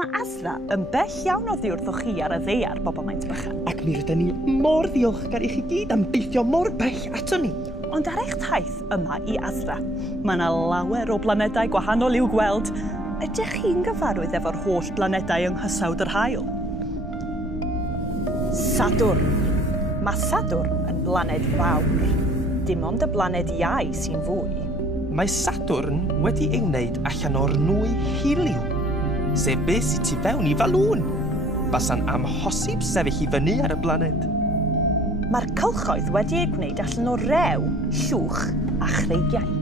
Mae Asra yn bell iawn o ddiwrthwch chi ar y ddaear, bobl maint bychan. Ac mi rydyn ni mor ddiolchgar i chi gyd am beithio mor bell ato ni. Ond ar eich taith yma i Asra, mae yna lawer o blanedau gwahanol i'w gweld. Ydych chi'n gyfarwydd efo'r holl blanedau yng nghysawd yr haul? Sadwrn. Mae Sadwrn yn blaned fawr. Dim ond y blaned iau sy'n fwy. Mae Sadwrn wedi ei wneud allan o'r nwy heliwm, sef beth sydd tu fewn i falŵn. Basa'n amhosib sefyll i fyny ar y blaned. Mae'r cylchoedd wedi ei gwneud allan o rew, llwch a chreigiau.